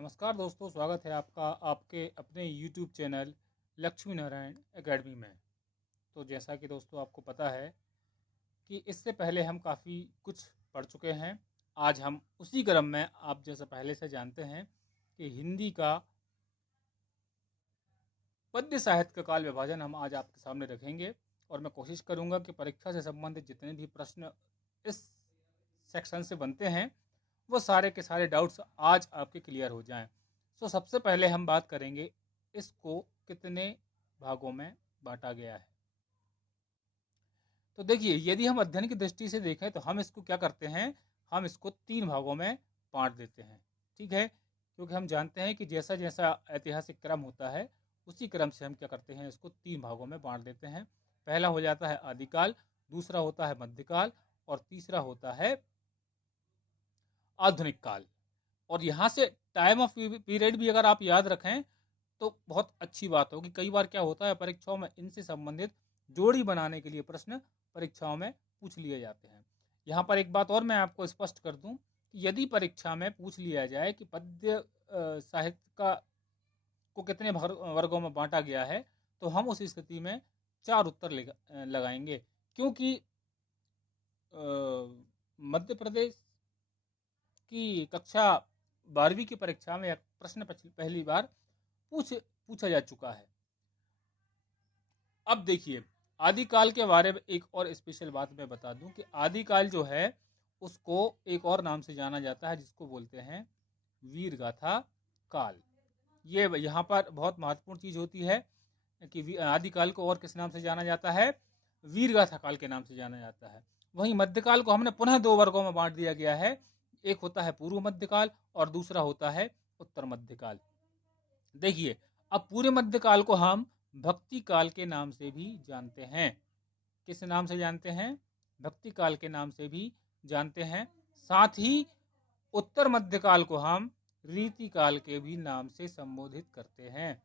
नमस्कार दोस्तों, स्वागत है आपका आपके अपने YouTube channel Lakshmi Narayan academy में। तो जैसा कि दोस्तों आपको पता है कि इससे पहले हम काफ़ी कुछ पढ़ चुके हैं। आज हम उसी क्रम में, आप जैसा पहले से जानते हैं कि हिंदी का पद्य साहित्य का काल विभाजन हम आज आपके सामने रखेंगे और मैं कोशिश करूंगा कि परीक्षा से संबंधित जितने भी प्रश्न इस सेक्शन से बनते हैं वो सारे के सारे डाउट्स आज आपके क्लियर हो जाएं। तो सबसे पहले हम बात करेंगे इसको कितने भागों में बांटा गया है। तो देखिए, यदि हम अध्ययन की दृष्टि से देखें तो हम इसको क्या करते हैं, हम इसको 3 भागों में बांट देते हैं। ठीक है, क्योंकि हम जानते हैं कि जैसा जैसा ऐतिहासिक क्रम होता है उसी क्रम से हम क्या करते हैं, इसको 3 भागों में बांट देते हैं। पहला हो जाता है आदिकाल, दूसरा होता है मध्यकाल और तीसरा होता है आधुनिक काल। और यहाँ से टाइम ऑफ पीरियड भी अगर आप याद रखें तो बहुत अच्छी बात होगी। कई बार क्या होता है, परीक्षाओं में इनसे संबंधित जोड़ी बनाने के लिए प्रश्न परीक्षाओं में पूछ लिए जाते हैं। यहाँ पर एक बात और मैं आपको स्पष्ट कर दूं कि यदि परीक्षा में पूछ लिया जाए कि पद्य साहित्य का को कितने वर्गों में बांटा गया है, तो हम उस स्थिति में 4 उत्तर लगाएंगे, क्योंकि मध्य प्रदेश की कक्षा 12वीं की परीक्षा में एक प्रश्न पहली बार पूछा जा चुका है। अब देखिए, आदिकाल के बारे में एक और स्पेशल बात मैं बता दूं कि आदिकाल जो है उसको एक और नाम से जाना जाता है जिसको बोलते हैं वीर गाथा काल। ये यहाँ पर बहुत महत्वपूर्ण चीज होती है कि आदिकाल को और किस नाम से जाना जाता है, वीर गाथा काल के नाम से जाना जाता है। वहीं मध्यकाल को हमने पुनः 2 वर्गों में बांट दिया गया है। एक होता है पूर्व मध्यकाल और दूसरा होता है उत्तर मध्यकाल। देखिए, अब पूरे मध्यकाल को हम भक्ति काल के नाम से भी जानते हैं। किस नाम से जानते हैं? भक्ति काल के नाम से भी जानते हैं। साथ ही उत्तर मध्यकाल को हम रीति काल के भी नाम से संबोधित करते हैं।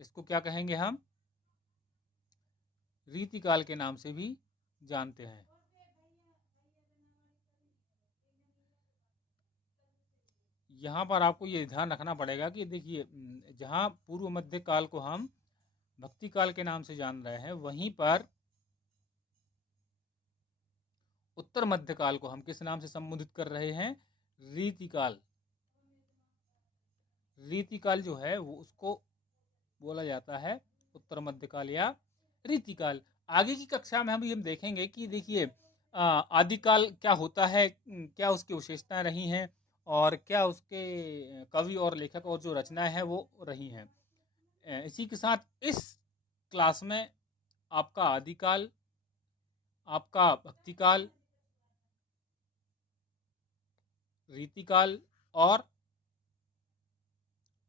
इसको क्या कहेंगे हम? रीति काल के नाम से भी जानते हैं। यहाँ पर आपको ये ध्यान रखना पड़ेगा कि देखिए, जहाँ पूर्व मध्य काल को हम भक्ति काल के नाम से जान रहे हैं, वहीं पर उत्तर मध्य काल को हम किस नाम से संबोधित कर रहे हैं? रीतिकाल। रीतिकाल जो है वो उसको बोला जाता है उत्तर मध्यकाल या रीतिकाल। आगे की कक्षा में हम देखेंगे कि देखिए, आदिकाल क्या होता है, क्या उसकी विशेषताएं रही हैं और क्या उसके कवि और लेखक और जो रचनाएं हैं वो रही हैं। इसी के साथ इस क्लास में आपका आदिकाल, आपका भक्तिकाल, रीतिकाल और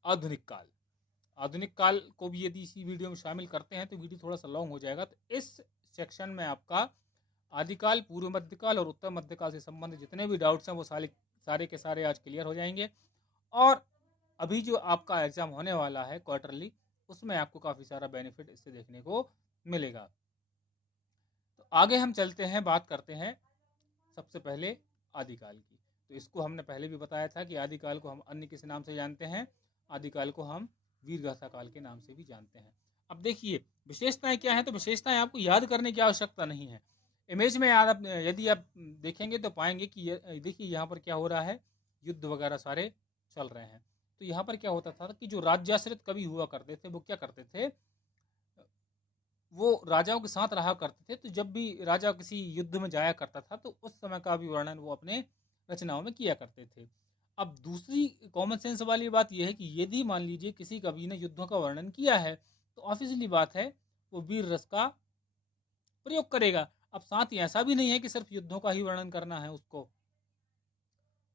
आधुनिक काल, आधुनिक काल को भी यदि इसी वीडियो में शामिल करते हैं तो वीडियो थोड़ा सा लॉन्ग हो जाएगा। तो इस सेक्शन में आपका आदिकाल, पूर्व मध्यकाल और उत्तर मध्यकाल से संबंधित जितने भी डाउट्स हैं वो सारे के सारे आज क्लियर हो जाएंगे। और अभी जो आपका एग्जाम होने वाला है क्वार्टरली, उसमें आपको काफ़ी सारा बेनिफिट इससे देखने को मिलेगा। तो आगे हम चलते हैं, बात करते हैं सबसे पहले आदिकाल की। तो इसको हमने पहले भी बताया था कि आदिकाल को हम अन्य किस नाम से जानते हैं, आदिकाल को हम वीरगाथा काल के नाम से भी जानते हैं। अब देखिए, विशेषताएं क्या है, तो विशेषताएं आपको याद करने की आवश्यकता नहीं है। इमेज में याद यदि आप देखेंगे तो पाएंगे कि देखिए यहाँ पर क्या हो रहा है, युद्ध वगैरह सारे चल रहे हैं। तो यहाँ पर क्या होता था कि जो राज्याश्रित कवि हुआ करते थे वो क्या करते थे, वो राजाओं के साथ रहा करते थे। तो जब भी राजा किसी युद्ध में जाया करता था तो उस समय का भी वर्णन वो अपने रचनाओं में किया करते थे। अब दूसरी कॉमन सेंस वाली बात यह है कि यदि मान लीजिए किसी कवि ने युद्धों का वर्णन किया है तो ऑब्वियसली बात है वो वीर रस का प्रयोग करेगा। अब साथ ही ऐसा भी नहीं है कि सिर्फ युद्धों का ही वर्णन करना है उसको,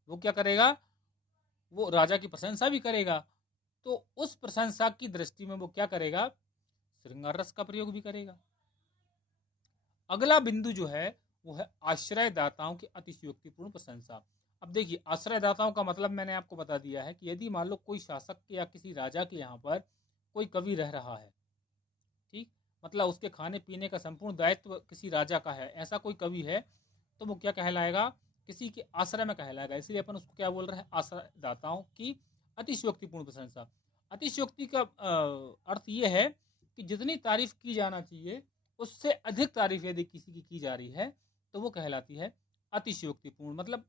वो क्या करेगा, वो राजा की प्रशंसा भी करेगा। तो उस प्रशंसा की दृष्टि में वो क्या करेगा, श्रृंगार रस का प्रयोग भी करेगा। अगला बिंदु जो है वो है आश्रयदाताओं की अतिशयोक्तिपूर्ण प्रशंसा। अब देखिए, आश्रयदाताओं का मतलब मैंने आपको बता दिया है कि यदि मान लो कोई शासक या किसी राजा के यहाँ पर कोई कवि रह रहा है, ठीक, मतलब उसके खाने पीने का संपूर्ण दायित्व किसी राजा का है, ऐसा कोई कवि है, तो वो क्या कहलाएगा, किसी के आश्रय में कहलाएगा। इसलिए अपन उसको क्या बोल रहे हैं, आश्रयदाताओं की अतिशयोक्तिपूर्ण प्रशंसा। अतिशयोक्ति का अर्थ ये है कि जितनी तारीफ की जाना चाहिए उससे अधिक तारीफ यदि किसी की जा रही है तो वो कहलाती है अतिशयोक्तिपूर्ण। मतलब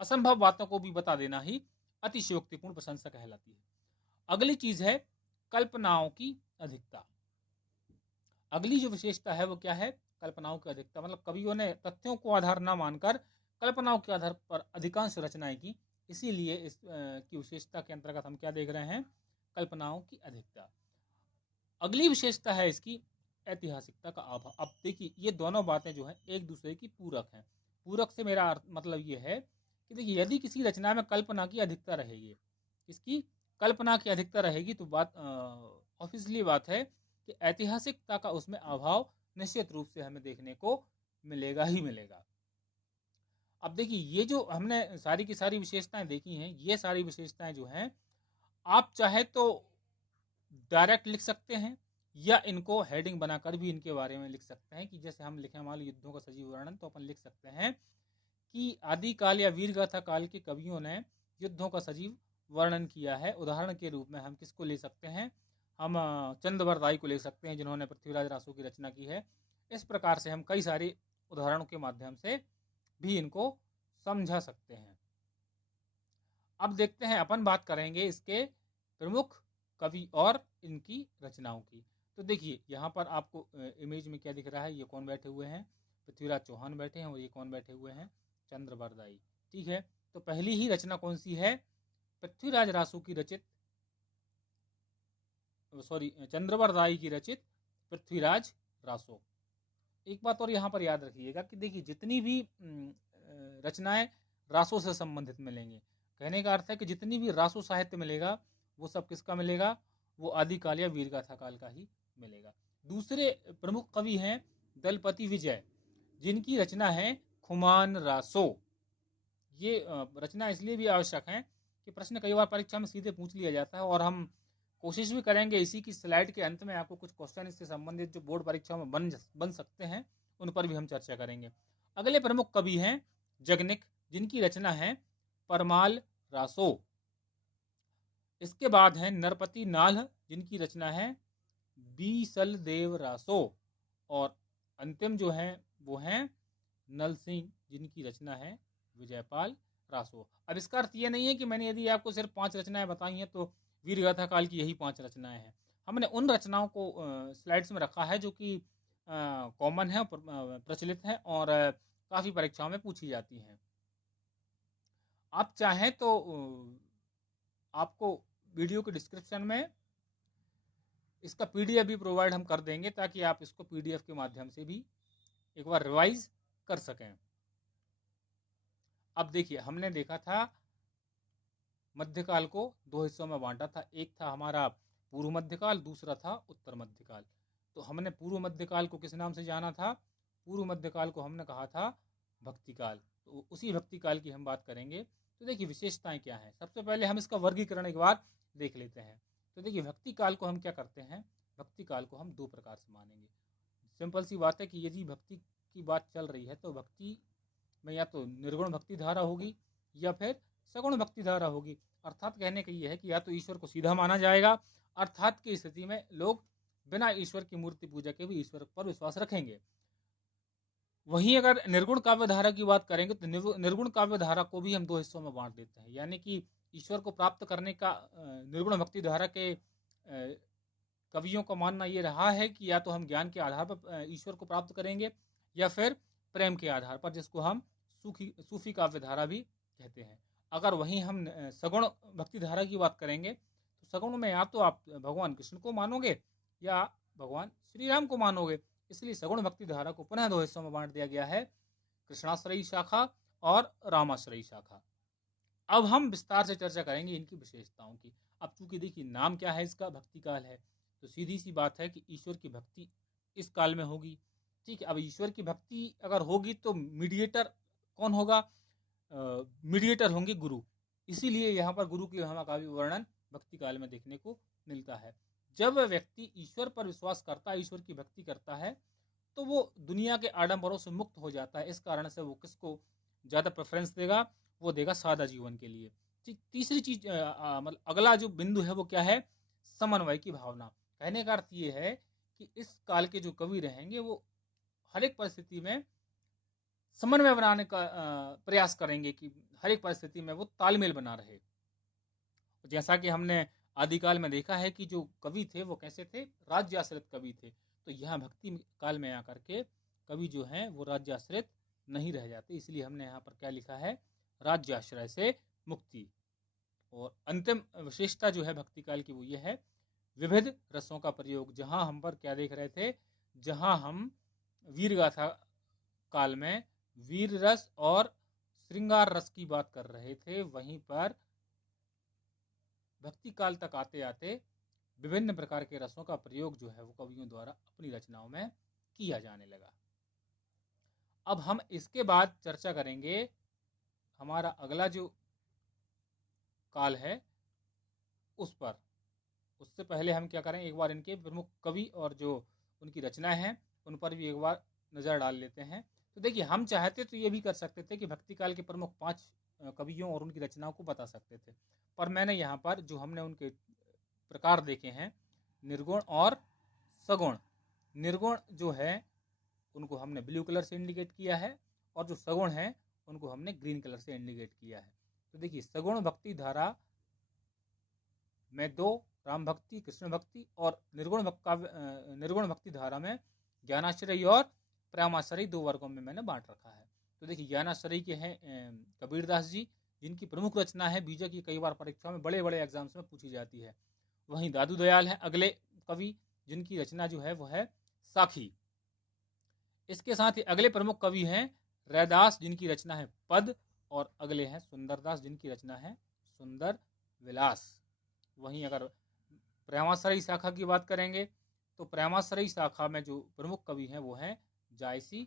असंभव बातों को भी बता देना ही अतिशयोक्तिपूर्ण प्रशंसा कहलाती है। अगली चीज है कल्पनाओं की अधिकता। अगली जो विशेषता है वो क्या है? कल्पनाओं की अधिकता। मतलब कवियों ने तथ्यों को आधार न मानकर कल्पनाओं के आधार पर अधिकांश रचनाएं की, इसीलिए इस की विशेषता के अंतर्गत हम क्या देख रहे हैं? कल्पनाओं की अधिकता। अगली विशेषता है इसकी ऐतिहासिकता का अभाव। अब देखिए ये दोनों बातें जो है एक दूसरे की पूरक हैं। पूरक से मेरा मतलब ये है कि देखिए यदि किसी रचना में कल्पना की अधिकता रहेगी, इसकी कल्पना की अधिकता रहेगी तो बात ऑब्वियसली बात है कि ऐतिहासिकता का उसमें अभाव निश्चित रूप से हमें देखने को मिलेगा ही मिलेगा। अब देखिए ये जो हमने सारी की सारी विशेषताएं देखी हैं, ये सारी विशेषताएं जो हैं आप चाहे तो डायरेक्ट लिख सकते हैं या इनको हेडिंग बनाकर भी इनके बारे में लिख सकते हैं। कि जैसे हम लिखें मान लो युद्धों का सजीव वर्णन, तो अपन लिख सकते हैं कि आदिकाल या वीरगाथा काल के कवियों ने युद्धों का सजीव वर्णन किया है। उदाहरण के रूप में हम किसको ले सकते हैं? हम चंद्रवरदाई को ले सकते हैं जिन्होंने पृथ्वीराज रासो की रचना की है। इस प्रकार से हम कई सारे उदाहरणों के माध्यम से भी इनको समझा सकते हैं। अब देखते हैं, अपन बात करेंगे इसके प्रमुख कवि और इनकी रचनाओं की। तो देखिए यहाँ पर आपको इमेज में क्या दिख रहा है? ये कौन बैठे हुए हैं? पृथ्वीराज चौहान बैठे हैं। और ये कौन बैठे हुए हैं? चंद्रवरदाई। ठीक है, तो पहली ही रचना कौन सी है? पृथ्वीराज रासो की रचित, सॉरी चंद्रवरदाई की रचित पृथ्वीराज रासो। एक बात और यहाँ पर याद रखिएगा कि देखिए जितनी भी रचनाएं रासो से संबंधित मिलेंगे, कहने का अर्थ है कि जितनी भी रासो साहित्य मिलेगा वो सब किसका मिलेगा? वो आदिकाल या वीरगाथा काल का ही मिलेगा। दूसरे प्रमुख कवि हैं दलपति विजय, जिनकी रचना है खुमान रासो। ये रचना इसलिए भी आवश्यक है कि प्रश्न कई बार परीक्षा में सीधे पूछ लिया जाता है और हम कोशिश भी करेंगे इसी की स्लाइड के अंत में आपको कुछ क्वेश्चन इससे संबंधित जो बोर्ड परीक्षाओं में बन सकते हैं उन पर भी हम चर्चा करेंगे। अगले प्रमुख कवि हैं जगनिक, जिनकी रचना है परमाल रासो। इसके बाद है नरपति नाल्ह, जिनकी रचना है बीसल देव रासो। और अंतिम जो है वो है नल सिंह, जिनकी रचना है विजयपाल रासो। अब इसका अर्थ ये नहीं है कि मैंने यदि आपको सिर्फ 5 रचनाएं बताई हैं तो वीरगाथा काल की यही 5 रचनाएं हैं। हमने उन रचनाओं को स्लाइड्स में रखा है जो कि कॉमन है, प्रचलित है और काफ़ी परीक्षाओं में पूछी जाती हैं। आप चाहें तो आपको वीडियो के डिस्क्रिप्शन में इसका पीडीएफ भी प्रोवाइड हम कर देंगे ताकि आप इसको पीडीएफ के माध्यम से भी एक बार रिवाइज कर सकें। अब देखिए हमने देखा था मध्यकाल को 2 हिस्सों में बांटा था। एक था हमारा पूर्व मध्यकाल, दूसरा था उत्तर मध्यकाल। तो हमने पूर्व मध्यकाल को किस नाम से जाना था? पूर्व मध्यकाल को हमने कहा था भक्तिकाल। तो उसी भक्तिकाल की हम बात करेंगे। तो देखिए विशेषताएं क्या हैं। सबसे पहले हम इसका वर्गीकरण एक बार देख लेते हैं। तो देखिए भक्तिकाल को हम क्या करते हैं? भक्तिकाल को हम 2 प्रकार से मानेंगे। सिंपल सी बात है कि यदि भक्ति की बात चल रही है तो भक्ति में या तो निर्गुण भक्ति धारा होगी या फिर सगुण भक्ति धारा होगी। अर्थात कहने का ये है कि या तो ईश्वर को सीधा माना जाएगा, अर्थात की स्थिति में लोग बिना ईश्वर की मूर्ति पूजा के भी ईश्वर पर विश्वास रखेंगे। वहीं अगर निर्गुण काव्य धारा की बात करेंगे तो निर्गुण काव्य धारा को भी हम 2 हिस्सों में बांट देते हैं। यानी कि ईश्वर को प्राप्त करने का निर्गुण भक्ति धारा के कवियों का मानना ये रहा है कि या तो हम ज्ञान के आधार पर ईश्वर को प्राप्त करेंगे या फिर प्रेम के आधार पर, जिसको हम सूफी काव्य धारा भी कहते हैं। अगर वहीं हम सगुण भक्ति धारा की बात करेंगे तो सगुण में या तो आप भगवान कृष्ण को मानोगे या भगवान श्री राम को मानोगे। इसलिए सगुण भक्ति धारा को पुनः 2 हिस्सों में बांट दिया गया है, कृष्णाश्रयी शाखा और रामाश्रयी शाखा। अब हम विस्तार से चर्चा करेंगे इनकी विशेषताओं की। अब चूंकि देखिए नाम क्या है इसका, भक्ति काल है, तो सीधी सी बात है कि ईश्वर की भक्ति इस काल में होगी। ठीक है, अब ईश्वर की भक्ति अगर होगी तो मीडिएटर कौन होगा? मीडिएटर होंगे गुरु। इसीलिए यहाँ पर गुरु के महाकाव्य वर्णन भक्ति काल में देखने को मिलता है। जब व्यक्ति ईश्वर पर विश्वास करता है, ईश्वर की भक्ति करता है, तो वो दुनिया के आडंबरों से मुक्त हो जाता है। इस कारण से वो किसको ज़्यादा प्रेफरेंस देगा? वो देगा सादा जीवन के लिए। तीसरी चीज मतलब अगला जो बिंदु है वो क्या है, समन्वय की भावना। कहने का अर्थ ये है कि इस काल के जो कवि रहेंगे वो हर एक परिस्थिति में समन्वय बनाने का प्रयास करेंगे कि हर एक परिस्थिति में वो तालमेल बना रहे। जैसा कि हमने आदिकाल में देखा है कि जो कवि थे वो कैसे थे, राज्य आश्रित कवि थे। तो यहाँ भक्ति काल में आकर के कवि जो हैं वो राज्य आश्रित नहीं रह जाते, इसलिए हमने यहाँ पर क्या लिखा है, राज्य आश्रय से मुक्ति। और अंतिम विशेषता जो है भक्ति काल की वो ये है, विविध रसों का प्रयोग। जहां हम पर क्या देख रहे थे, जहां हम वीर गाथा काल में वीर रस और श्रृंगार रस की बात कर रहे थे, वहीं पर भक्ति काल तक आते आते विभिन्न प्रकार के रसों का प्रयोग जो है वो कवियों द्वारा अपनी रचनाओं में किया जाने लगा। अब हम इसके बाद चर्चा करेंगे हमारा अगला जो काल है उस पर। उससे पहले हम क्या करें, एक बार इनके प्रमुख कवि और जो उनकी रचनाएं हैं उन पर भी एक बार नज़र डाल लेते हैं। तो देखिए, हम चाहते तो ये भी कर सकते थे कि भक्ति काल के प्रमुख 5 कवियों और उनकी रचनाओं को बता सकते थे, पर मैंने यहाँ पर जो हमने उनके प्रकार देखे हैं, निर्गुण और सगुण। निर्गुण जो है उनको हमने ब्लू कलर से इंडिकेट किया है और जो सगुण है उनको हमने ग्रीन कलर से इंडिकेट किया है। तो देखिए, सगुण भक्ति धारा में 2, राम भक्ति, कृष्ण भक्ति, और निर्गुण भक्ति धारा में ज्ञानाश्रयी और प्रेमाश्रयी 2 वर्गों में मैंने बांट रखा है। तो देखिए, ज्ञानाश्रयी के हैं कबीरदास जी, जिनकी प्रमुख रचना है बीजा की, कई बार परीक्षाओं में बड़े बड़े एग्जाम्स में पूछी जाती है। वहीं दादू दयाल हैं अगले कवि, जिनकी रचना जो है वो है साखी। इसके साथ ही अगले प्रमुख कवि हैं रैदास, जिनकी रचना है पद, और अगले हैं सुंदरदास, जिनकी रचना है सुंदर विलास। वहीं अगर प्रेमाश्रयी शाखा की बात करेंगे तो प्रेमाश्रयी शाखा में जो प्रमुख कवि हैं वो हैं जायसी।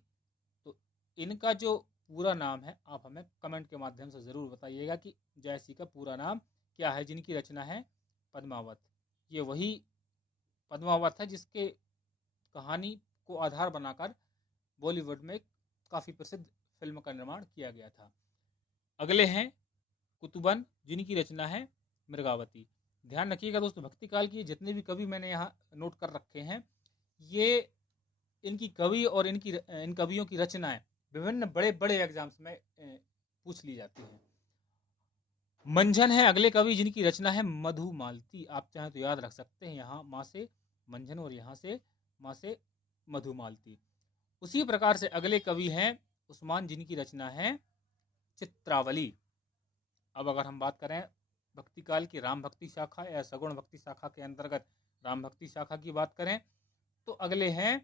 तो इनका जो पूरा नाम है आप हमें कमेंट के माध्यम से ज़रूर बताइएगा कि जायसी का पूरा नाम क्या है, जिनकी रचना है पद्मावत। ये वही पद्मावत है जिसके कहानी को आधार बनाकर बॉलीवुड में काफ़ी प्रसिद्ध फिल्म का निर्माण किया गया था। अगले हैं कुतुबन, जिनकी रचना है मृगावती। ध्यान रखिएगा दोस्तों, भक्ति काल की जितने भी कवि मैंने यहाँ नोट कर रखे हैं, ये इनकी कवि और इन कवियों की रचनाएं विभिन्न बड़े बड़े एग्जाम्स में पूछ ली जाती हैं। मंझन है अगले कवि, जिनकी रचना है मधुमालती। आप चाहें तो याद रख सकते हैं, यहाँ माँ से मंझन और यहाँ से माँ से मधुमालती। उसी प्रकार से अगले कवि हैं उस्मान, जिनकी रचना है चित्रावली। अब अगर हम बात करें भक्ति काल की राम भक्ति शाखा या सगुण भक्ति शाखा के अंतर्गत राम भक्ति शाखा की बात करें तो अगले हैं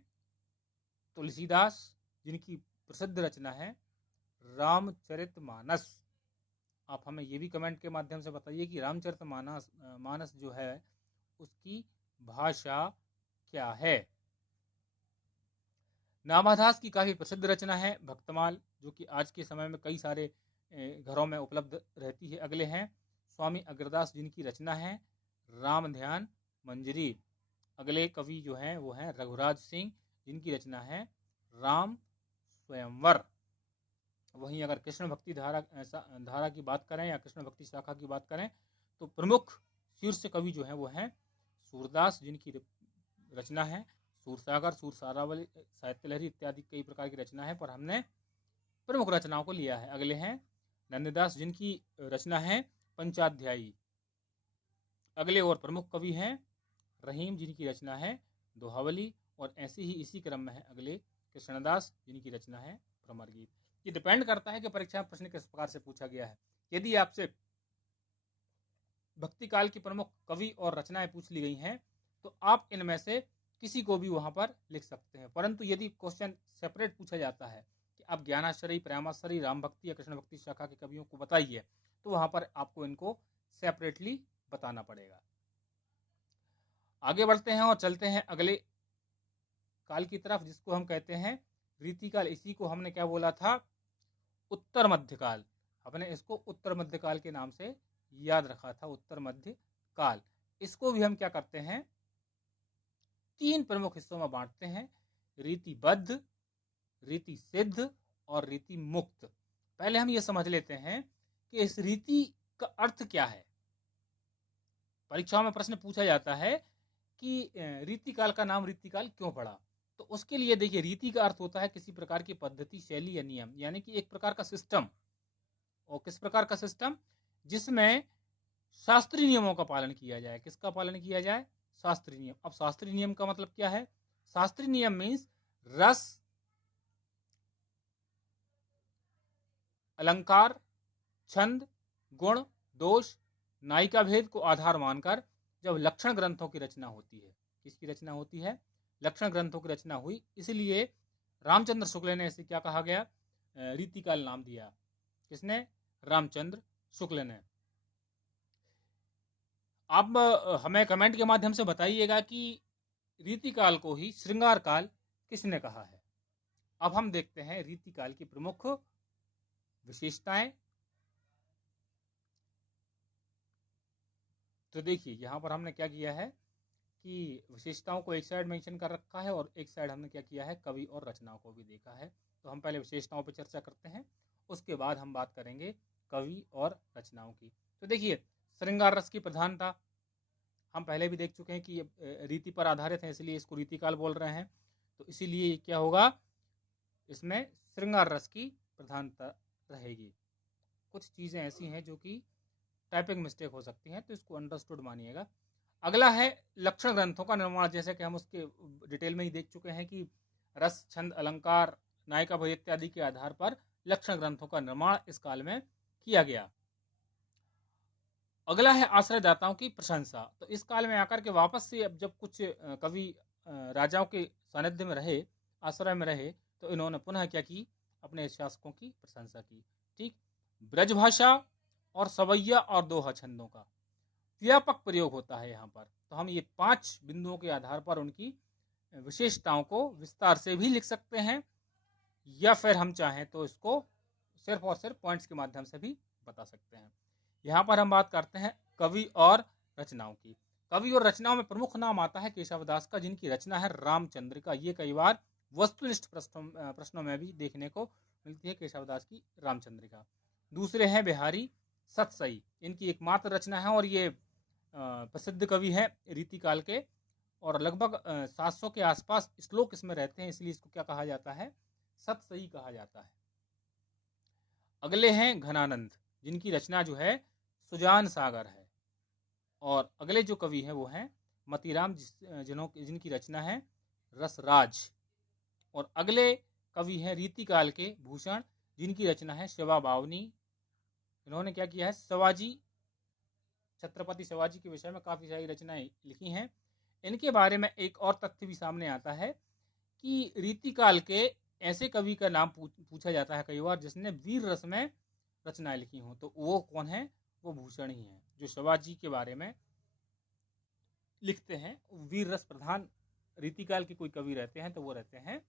तुलसीदास, जिनकी प्रसिद्ध रचना है रामचरितमानस। आप हमें ये भी कमेंट के माध्यम से बताइए कि रामचरितमानस जो है उसकी भाषा क्या है। नामादास की काफ़ी प्रसिद्ध रचना है भक्तमाल, जो कि आज के समय में कई सारे घरों में उपलब्ध रहती है। अगले हैं स्वामी अग्रदास, जिनकी रचना है राम ध्यान मंजरी। अगले कवि जो हैं वो हैं रघुराज सिंह, जिनकी रचना है राम स्वयंवर। वहीं अगर कृष्ण भक्ति धारा की बात करें या कृष्ण भक्ति शाखा की बात करें तो प्रमुख शीर्ष कवि जो हैं वो हैं सूरदास, जिनकी रचना है सूरसागर, सूरसारावली, साहित्य लहरी इत्यादि कई प्रकार की रचना है, पर हमने प्रमुख रचनाओं को लिया है। अगले हैं नंददास, जिनकी रचना है पंचाध्यायी। अगले और प्रमुख कवि हैं रहीम, जिनकी रचना है दोहावली, और ऐसे ही इसी क्रम में है अगले कृष्णदास, जिनकी रचना है भ्रमर गीत। ये डिपेंड करता है कि परीक्षा प्रश्न किस प्रकार से पूछा गया है। यदि आपसे भक्ति काल की प्रमुख कवि और रचनाएं पूछ ली गई हैं तो आप इनमें से किसी को भी वहां पर लिख सकते हैं, परंतु यदि क्वेश्चन सेपरेट पूछा जाता है कि आप ज्ञानाश्रयी, प्रेमाश्रयी, राम भक्ति या कृष्ण भक्ति शाखा के कवियों को बताइए, तो वहां पर आपको इनको सेपरेटली बताना पड़ेगा। आगे बढ़ते हैं और चलते हैं अगले काल की तरफ, जिसको हम कहते हैं रीतिकाल। इसी को हमने क्या बोला था, उत्तर मध्यकाल। हमने इसको उत्तर मध्यकाल के नाम से याद रखा था, उत्तर मध्य काल। इसको भी हम क्या करते हैं, 3 प्रमुख हिस्सों में बांटते हैं, रीतिबद्ध, रीति सिद्ध और रीति मुक्त। पहले हम ये समझ लेते हैं कि इस रीति इसका अर्थ क्या है? परीक्षाओं में प्रश्न पूछा जाता है कि रीतिकाल का नाम रीतिकाल क्यों पड़ा? तो उसके लिए देखिए, रीति का अर्थ होता है किसी प्रकार की पद्धति, शैली या नियम, यानी कि एक प्रकार का सिस्टम। और किस प्रकार का सिस्टम? जिसमें शास्त्रीय नियमों का पालन किया जाए। किसका पालन किया जाए? शास्त्रीय नियम। अब शास्त्रीय नियम का मतलब क्या है? शास्त्रीय नियम मीन्स रस, अलंकार, छंद, गुण, दोष, नायिका भेद को आधार मानकर जब लक्षण ग्रंथों की रचना होती है। किसकी रचना होती है? लक्षण ग्रंथों की रचना हुई। इसलिए रामचंद्र शुक्ल ने इसे क्या कहा गया? रीतिकाल नाम दिया। किसने? रामचंद्र शुक्ल ने। आप हमें कमेंट के माध्यम से बताइएगा कि रीतिकाल को ही श्रृंगार काल किसने कहा है। अब हम देखते हैं रीतिकाल की प्रमुख विशेषताएं। तो देखिए, यहां पर हमने क्या किया है कि विशेषताओं को एक साइड मेंशन कर रखा है और एक साइड हमने क्या किया है, कवि और रचनाओं को भी देखा है। तो हम पहले विशेषताओं पर चर्चा करते हैं, उसके बाद हम बात करेंगे कवि और रचनाओं की। तो देखिए, श्रृंगार रस की प्रधानता हम पहले भी देख चुके हैं कि ये रीति पर आधारित है, इसलिए इसको रीतिकाल बोल रहे हैं। तो इसीलिए क्या होगा, इसमें श्रृंगार रस की प्रधानता रहेगी। कुछ चीज़ें ऐसी हैं जो कि टाइपिंग मिस्टेक हो सकती हैं, तो इसको अंडरस्टूड मानिएगा। अगला है लक्षण ग्रंथों का निर्माण। जैसे कि हम उसके डिटेल में ही देख चुके हैं कि रस, छंद, अलंकार, नायिका भेद इत्यादि के आधार पर लक्षण ग्रंथों का निर्माण इस काल में किया गया। अगला है आश्रयदाताओं की प्रशंसा। तो इस काल में आकर के वापस से अब जब कुछ कवि राजाओं के सानिध्य में रहे, आश्रय में रहे, तो इन्होंने पुनः क्या की? अपने शासकों की प्रशंसा की। ठीक। ब्रजभाषा और सवैया और दोहा छंदों का व्यापक प्रयोग होता है यहाँ पर। तो हम ये 5 बिंदुओं के आधार पर उनकी विशेषताओं को विस्तार से भी लिख सकते हैं, या फिर हम चाहें तो इसको सिर्फ और सिर्फ पॉइंट्स के माध्यम से भी बता सकते हैं। यहाँ पर हम बात करते हैं कवि और रचनाओं की। कवि और रचनाओं में प्रमुख नाम आता है केशवदास का, जिनकी रचना है रामचंद्रिका। ये कई बार वस्तुनिष्ठ प्रश्नों में भी देखने को मिलती है, केशवदास की रामचंद्रिका। दूसरे हैं बिहारी सतसई, इनकी एकमात्र रचना है और ये प्रसिद्ध कवि है रीतिकाल के, और लगभग 700 के आसपास श्लोक इसमें रहते हैं, इसलिए इसको क्या कहा जाता है? सतसई कहा जाता है। अगले हैं घनानंद, जिनकी रचना जो है सुजान सागर है। और अगले जो कवि हैं वो हैं मतीराम, जिनकी रचना है रसराज। और अगले कवि हैं रीतिकाल के भूषण, जिनकी रचना है शिवा बावनी। इन्होंने क्या किया है? शिवाजी, छत्रपति शिवाजी के विषय में काफ़ी सारी रचनाएं लिखी हैं। इनके बारे में एक और तथ्य भी सामने आता है कि रीतिकाल के ऐसे कवि का नाम पूछा जाता है कई बार जिसने वीर रस में रचनाएं लिखी हों। तो वो कौन है? वो भूषण ही हैं, जो शिवाजी के बारे में लिखते हैं। वीर रस प्रधान रीतिकाल के कोई कवि रहते हैं तो वो रहते हैं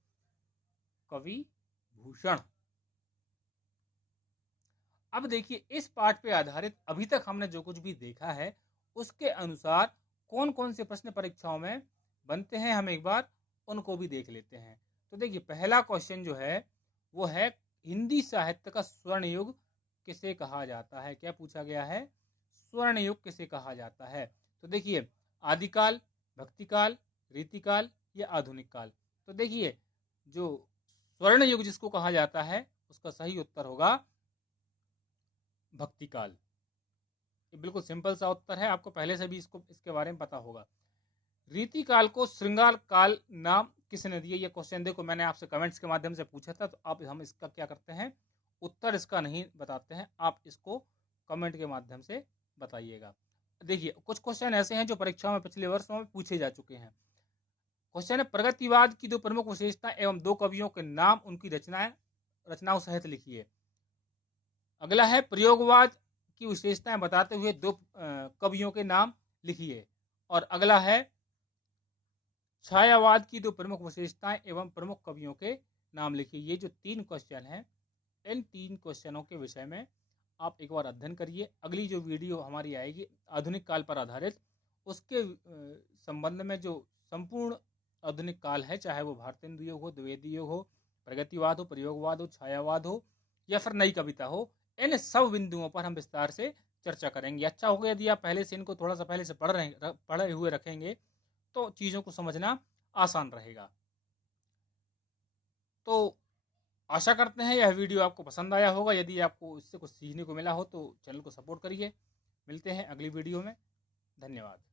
कवि भूषण। अब देखिए, इस पाठ पे आधारित अभी तक हमने जो कुछ भी देखा है, उसके अनुसार कौन कौन से प्रश्न परीक्षाओं में बनते हैं, हम एक बार उनको भी देख लेते हैं। तो देखिए, पहला क्वेश्चन जो है वो है हिंदी साहित्य का स्वर्ण युग किसे कहा जाता है? क्या पूछा गया है? स्वर्ण युग किसे कहा जाता है? तो देखिए, आदिकाल, भक्तिकाल, रीतिकाल या आधुनिक काल। तो देखिए, जो स्वर्ण युग जिसको कहा जाता है उसका सही उत्तर होगा भक्तिकाल। ये बिल्कुल सिंपल सा उत्तर है, आपको पहले से भी इसके बारे में पता होगा। रीतिकाल को श्रृंगार काल नाम किसने दिया? ये क्वेश्चन देखो, मैंने आपसे कमेंट्स के माध्यम से पूछा था, तो अब हम इसका क्या करते हैं, उत्तर इसका नहीं बताते हैं, आप इसको कमेंट के माध्यम से बताइएगा। देखिए, कुछ क्वेश्चन ऐसे हैं जो परीक्षाओं में पिछले वर्षों में पूछे जा चुके हैं। क्वेश्चन है प्रगतिवाद की 2 प्रमुख विशेषताएं एवं 2 कवियों के नाम उनकी रचनाओं सहित लिखिए। अगला है प्रयोगवाद की विशेषताएं बताते हुए 2 कवियों के नाम लिखिए। और अगला है छायावाद की 2 प्रमुख विशेषताएं एवं प्रमुख कवियों के नाम लिखिए। ये जो 3 क्वेश्चन हैं, इन 3 क्वेश्चनों के विषय में आप एक बार अध्ययन करिए। अगली जो वीडियो हमारी आएगी आधुनिक काल पर आधारित, उसके संबंध में जो संपूर्ण आधुनिक काल है, चाहे वो भारतेंदु युग हो, द्विवेदी युग हो, प्रगतिवाद हो, प्रयोगवाद हो, छायावाद हो या फिर नई कविता हो, इन सब बिंदुओं पर हम विस्तार से चर्चा करेंगे। अच्छा होगा यदि आप पहले से इनको थोड़ा सा पहले से पढ़े हुए रखेंगे तो चीज़ों को समझना आसान रहेगा। तो आशा करते हैं यह वीडियो आपको पसंद आया होगा। यदि आपको इससे कुछ सीखने को मिला हो तो चैनल को सपोर्ट करिए। मिलते हैं अगली वीडियो में। धन्यवाद।